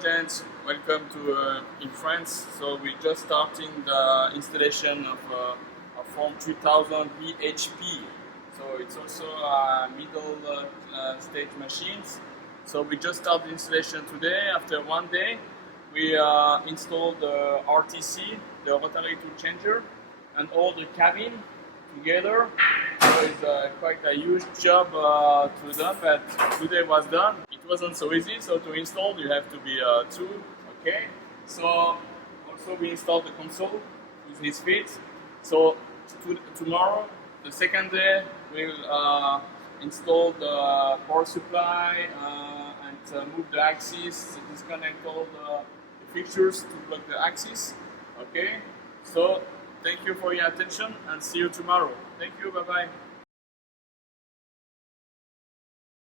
gents, welcome to in France. So we're just starting the installation of a Form 3000 VHP. So it's also middle stage machines. So we just started the installation today. After one day, we installed the RTC, the rotary tool changer, and all the cabin together. So it's quite a huge job to done, but today was done. It wasn't so easy, so to install you have to be two, okay? So also we installed the console with his feet. So tomorrow, the second day, we'll install the power supply and move the axis, disconnect all the fixtures to block the axis, okay? So thank you for your attention and see you tomorrow. Thank you, bye-bye.